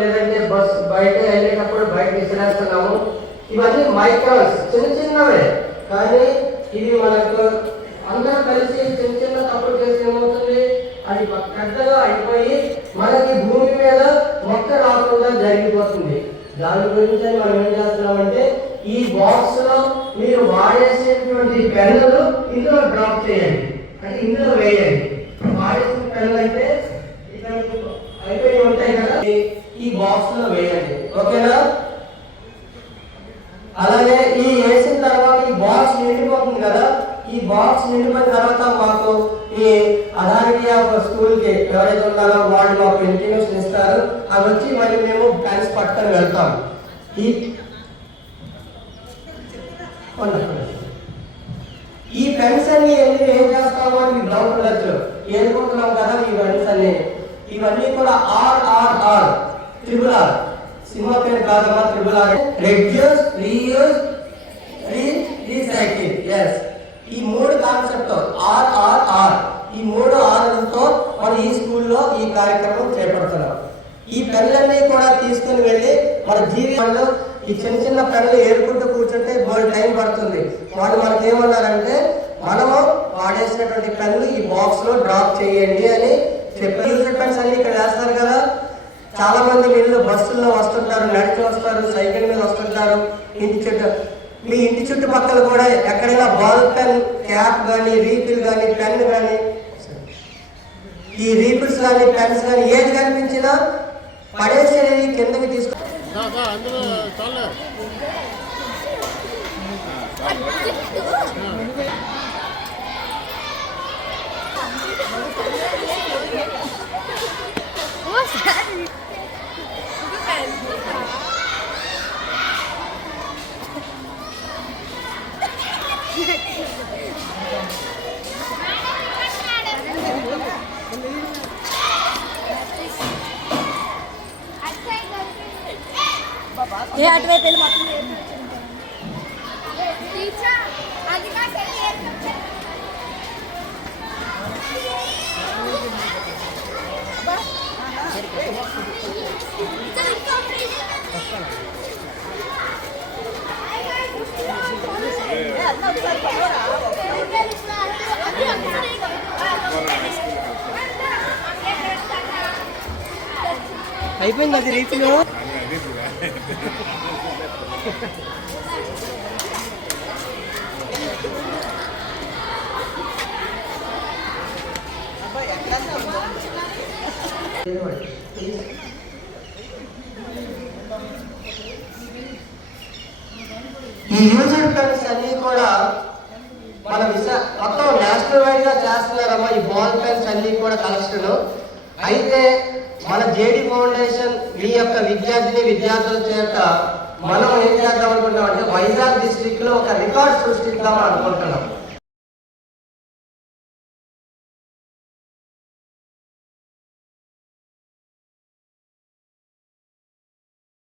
లేదంటే బస్ బయట వెళ్ళేటప్పుడు బయట విసిరేస్తున్నాము. ఇవన్నీ మైక్రాన్స్, చిన్న చిన్నవే, కానీ ఇది మనకు అందరూ కలిసి చిన్న చిన్న తప్పులు చేసి ఏమవుతుంది, అది పెద్దగా అయిపోయి మనకి భూమి మీద మొక్క రాకుండా జరిగిపోతుంది. దాని గురించి మనం ఏం చేస్తున్నామంటే ఈ బాక్స్ లో మీరు వాడేసేటువంటి పెన్నులు ఇందులో డ్రాప్ చేయండి, అంటే ఇందులో వేయండి. వాడేసిన పెన్నులు అంటే అయిపోయి ఉంటాయి కదా, ఈ బాక్స్ లో వేయండి. ఓకేనా? అలాగే ఈ వేసిన తర్వాత ఈ బాక్స్ నిండిపోతుంది కదా, ఈ బాక్స్ నిండిపోయిన తర్వాత మాకు ఈ అథారిటీ ఆఫ్ స్కూల్ కి ఎవరైతే ఉన్నారో వాళ్ళు మాకు ఇంటిమేషన్ ఇస్తారు. అవి వచ్చి మళ్ళీ మేము పెన్స్ పట్టుకొని వెళ్తాం. ఈ పెన్స్ అన్ని ఏం చేస్తామో అని డౌట్ ఉండొచ్చు, ఏనుకుంటున్నాం కదా ఈ పెన్స్ అన్ని. ఇవన్నీ కూడా RRR, ట్రిపుల్ R, సినిమా పేరు కాదమ్మా, triple R. Reduce, reuse, recycle. Yes, ఈ మూడు కాన్సెప్ట్ RRR, ఈ మూడు ఆర్లతో మనం ఈ స్కూల్లో ఈ కార్యక్రమం చేపడుతున్నాం. ఈ పెన్నులన్నీ కూడా తీసుకుని వెళ్ళి మన జీవితంలో ఈ చిన్న చిన్న పెన్నులు ఏరుకుంటూ కూర్చుంటే బోల్ టైం పడుతుంది. వాళ్ళు మనకి ఏమన్నారంటే మనము వాడేసినటువంటి పెన్నులు ఈ బాక్స్ లో డ్రాప్ చేయండి అని చెప్పారు. యూజర్ పెన్స్ అన్ని ఇక్కడ వేస్తారు కదా, చాలా మంది వీళ్ళు బస్సుల్లో వస్తుంటారు, నడిచి వస్తారు, సైకిల్ మీద వస్తుంటారు. మీ ఇంటి చుట్టుపక్కల కూడా ఎక్కడైనా బాల్ పెన్, క్యాప్ కానీ, రీఫిల్ కానీ, పెన్ కానీ, ఈ రీఫిల్స్ కానీ, పెన్స్ కానీ ఏది కనిపించినా పడేసేది కిందకి తీసుకు ఏ అటువైపు వెళ్ళి మొత్తం అయిపోయింది అది రీతిలో. ఈ యూజర్ పెన్స్ అన్ని కూడా మన మొత్తం నేషనల్ వైడ్ గా చేస్తున్నారమ్మా. ఈ బాల్ పెన్స్ అన్ని కూడా కలెక్షన్ అయితే మన జేడి ఫౌండేషన్ మీ యొక్క విద్యార్థుల చేత మనం ఏం చేద్దాం అనుకుంటున్నాం అంటే వైజాగ్ డిస్ట్రిక్ట్ లో ఒక రికార్డ్ సృష్టిద్దాం అనుకుంటున్నాం.